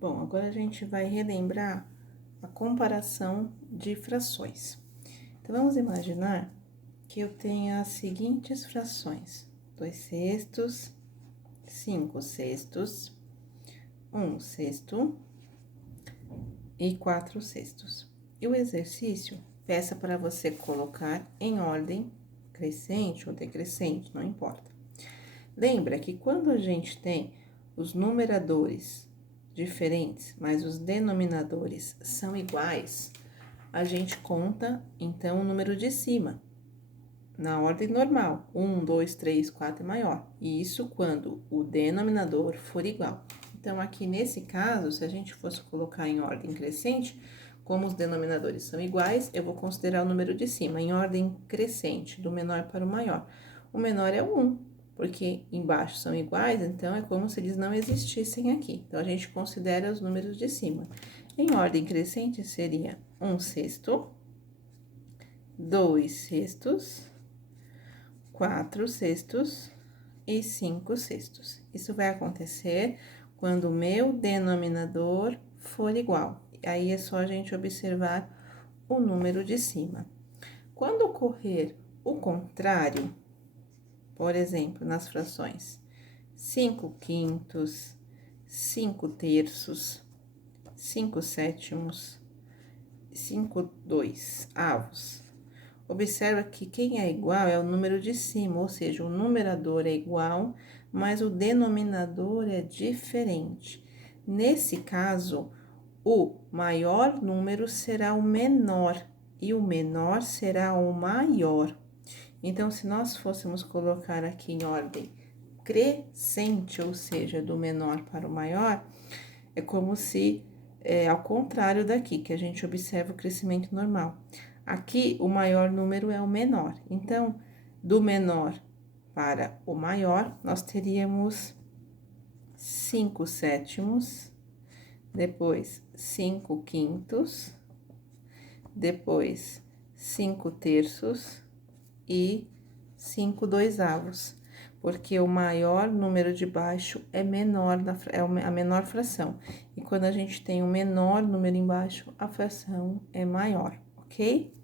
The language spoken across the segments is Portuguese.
Bom, agora a gente vai relembrar a comparação de frações. Então, vamos imaginar que eu tenha as seguintes frações: 2/6, 5/6, 1/6 e 4/6. E o exercício peça para você colocar em ordem crescente ou decrescente, não importa. Lembra que quando a gente tem os numeradores diferentes, mas os denominadores são iguais, a gente conta, então, o número de cima, na ordem normal, 1, 2, 3, 4 é maior, e isso quando o denominador for igual. Então, aqui nesse caso, se a gente fosse colocar em ordem crescente, como os denominadores são iguais, eu vou considerar o número de cima em ordem crescente, do menor para o maior. O menor é o 1, porque embaixo são iguais, então é como se eles não existissem aqui. Então, a gente considera os números de cima. Em ordem crescente, seria 1/6, 2/6, 4/6 e 5/6. Isso vai acontecer quando o meu denominador for igual. Aí é só a gente observar o número de cima. Quando ocorrer o contrário, por exemplo, nas frações 5/5, 5/3, 5/7, 5/2, observa que quem é igual é o número de cima, ou seja, o numerador é igual, mas o denominador é diferente. Nesse caso, o maior número será o menor e o menor será o maior. Então, se nós fôssemos colocar aqui em ordem crescente, ou seja, do menor para o maior, é como se, ao contrário daqui, que a gente observa o crescimento normal. Aqui, o maior número é o menor. Então, do menor para o maior, nós teríamos 5/7, depois 5/5, depois 5/3 e 5/2, porque o maior número de baixo é menor, é a menor fração. E quando a gente tem o menor número embaixo, a fração é maior, ok?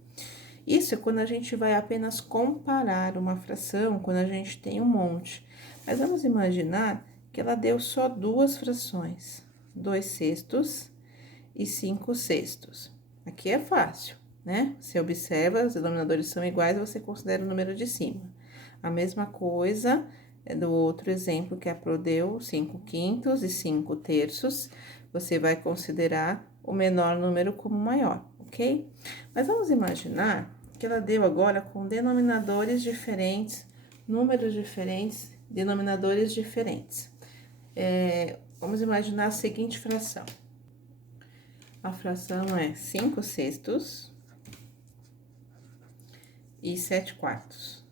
Isso é quando a gente vai apenas comparar uma fração, quando a gente tem um monte. Mas vamos imaginar que ela deu só duas frações, 2/6 e 5/6. Aqui é fácil, né? Você observa, os denominadores são iguais, você considera o número de cima. A mesma coisa é do outro exemplo que a Pro deu, 5/5 e 5/3, você vai considerar o menor número como maior, ok? Mas vamos imaginar que ela deu agora com denominadores diferentes, números diferentes, denominadores diferentes. Vamos imaginar a seguinte fração. A fração é 5/6 e 7/4.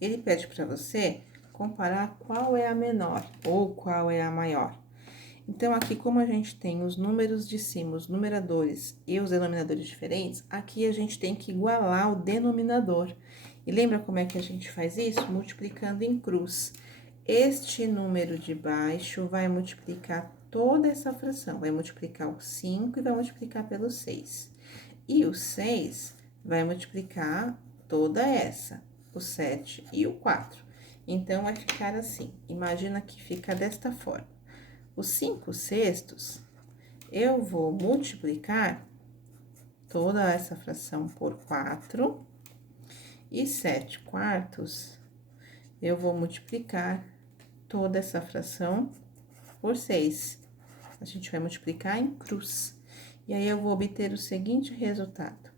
Ele pede para você comparar qual é a menor ou qual é a maior. Então, aqui, como a gente tem os números de cima, os numeradores e os denominadores diferentes, aqui a gente tem que igualar o denominador. E lembra como é que a gente faz isso? Multiplicando em cruz. Este número de baixo vai multiplicar toda essa fração, vai multiplicar o 5 e vai multiplicar pelo 6. E o 6 vai multiplicar toda essa, o 7 e o 4. Então, vai ficar assim, imagina que fica desta forma. Os 5/6, eu vou multiplicar toda essa fração por 4, e 7/4, eu vou multiplicar toda essa fração por 6. A gente vai multiplicar em cruz. E aí, eu vou obter o seguinte resultado: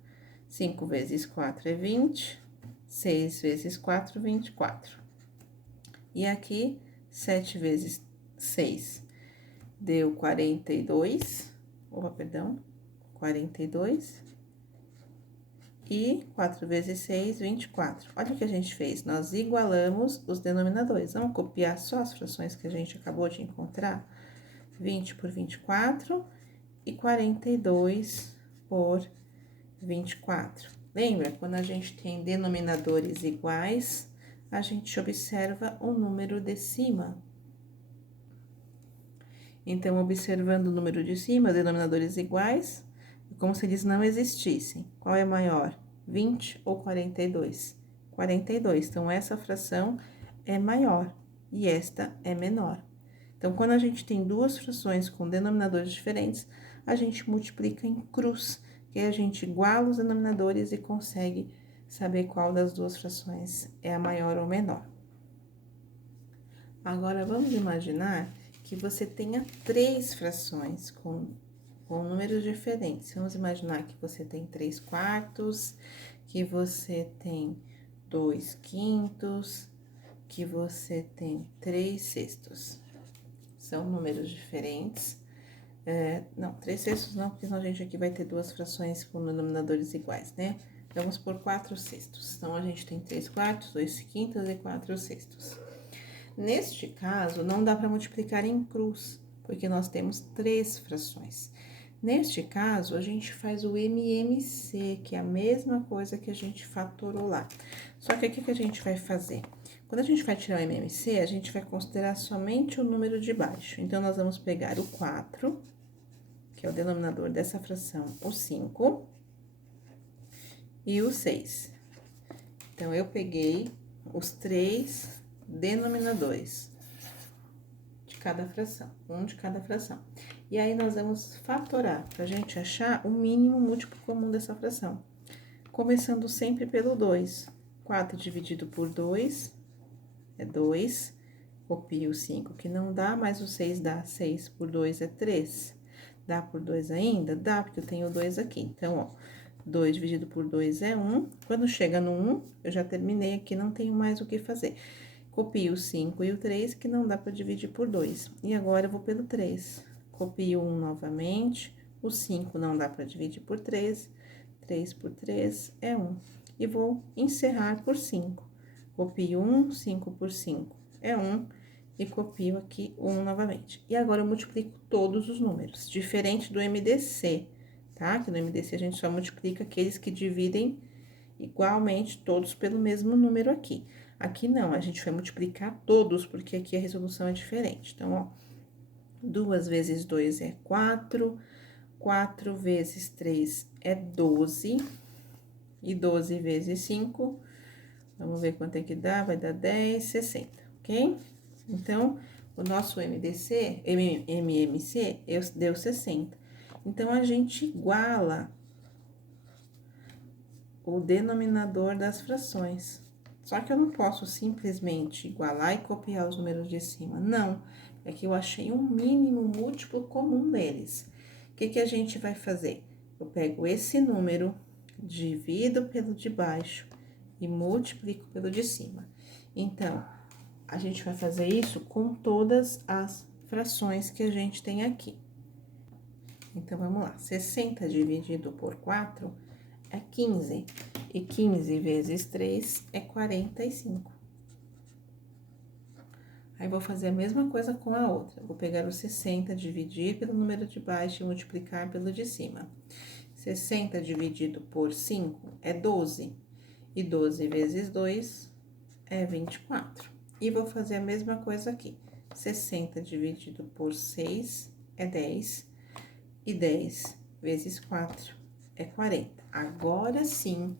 5 vezes 4 é 20, 6 vezes 4, 24. E aqui, 7 vezes 6 deu 42, perdão, 42. E 4 vezes 6, 24. Olha o que a gente fez, nós igualamos os denominadores. Vamos copiar só as frações que a gente acabou de encontrar? 20 por 24 e 42 por 24. Lembra, quando a gente tem denominadores iguais, a gente observa o número de cima. Então, observando o número de cima, denominadores iguais, é como se eles não existissem. Qual é maior, 20 ou 42? 42. Então, essa fração é maior e esta é menor. Então, quando a gente tem duas frações com denominadores diferentes, a gente multiplica em cruz, que a gente iguala os denominadores e consegue saber qual das duas frações é a maior ou menor. Agora, vamos imaginar que você tenha três frações com números diferentes. Vamos imaginar que você tem 3/4, que você tem 2/5, que você tem 3/6. São números diferentes. Não, 3/6 não, porque senão a gente aqui vai ter duas frações com denominadores iguais, né? Vamos por 4/6. Então, a gente tem 3/4, 2/5 e 4/6. Neste caso, não dá para multiplicar em cruz, porque nós temos três frações. Neste caso, a gente faz o MMC, que é a mesma coisa que a gente fatorou lá. Só que aqui que a gente vai fazer? Quando a gente vai tirar o MMC, a gente vai considerar somente o número de baixo. Então, nós vamos pegar o 4, que é o denominador dessa fração, o 5 e o 6. Então, eu peguei os três denominadores de cada fração, um de cada fração. E aí, nós vamos fatorar, pra gente achar o mínimo múltiplo comum dessa fração. Começando sempre pelo 2. 4 dividido por 2 é 2. Copio o 5, que não dá, mas o 6 dá. 6 por 2 é 3. Dá por 2 ainda? Dá, porque eu tenho 2 aqui. Então, ó, 2 dividido por 2 é 1. Quando chega no 1, eu já terminei aqui, não tenho mais o que fazer. Copio o 5 e o 3, que não dá para dividir por 2. E agora, eu vou pelo 3. Copio 1 novamente. O 5 não dá para dividir por 3. 3 por 3 é 1. E vou encerrar por 5. Copio 1, 5 por 5 é 1. E copio aqui 1 novamente. E agora, eu multiplico todos os números, diferente do MDC, tá? Que no MDC a gente só multiplica aqueles que dividem igualmente todos pelo mesmo número aqui. Aqui não, a gente vai multiplicar todos, porque aqui a resolução é diferente. Então, ó, 2 vezes 2 é 4, 4 vezes 3 é 12, e 12 vezes 5, vamos ver quanto é que dá, vai dar 10, 60, ok? Então, o nosso MMC deu 60. Então, a gente iguala o denominador das frações. Só que eu não posso simplesmente igualar e copiar os números de cima, não. É que eu achei um mínimo múltiplo comum deles. O que a gente vai fazer? Eu pego esse número, divido pelo de baixo e multiplico pelo de cima. Então, a gente vai fazer isso com todas as frações que a gente tem aqui. Então, vamos lá. 60 dividido por 4 é 15. E 15 vezes 3 é 45. Aí, vou fazer a mesma coisa com a outra. Vou pegar o 60, dividir pelo número de baixo e multiplicar pelo de cima. 60 dividido por 5 é 12. E 12 vezes 2 é 24. E vou fazer a mesma coisa aqui. 60 dividido por 6 é 10. E 10 vezes 4 é 40. Agora sim,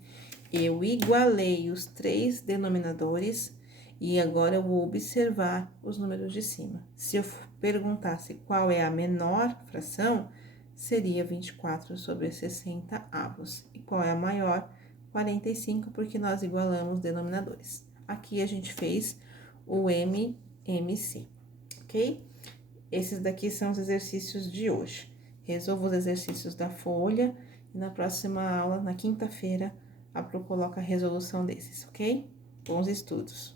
eu igualei os três denominadores e agora eu vou observar os números de cima. Se eu perguntasse qual é a menor fração, seria 24 sobre 60 avos. E qual é a maior? 45, porque nós igualamos denominadores. Aqui a gente fez o MMC, ok? Esses daqui são os exercícios de hoje. Resolva os exercícios da folha e na próxima aula, na quinta-feira, a Pro coloca a resolução desses, ok? Bons estudos!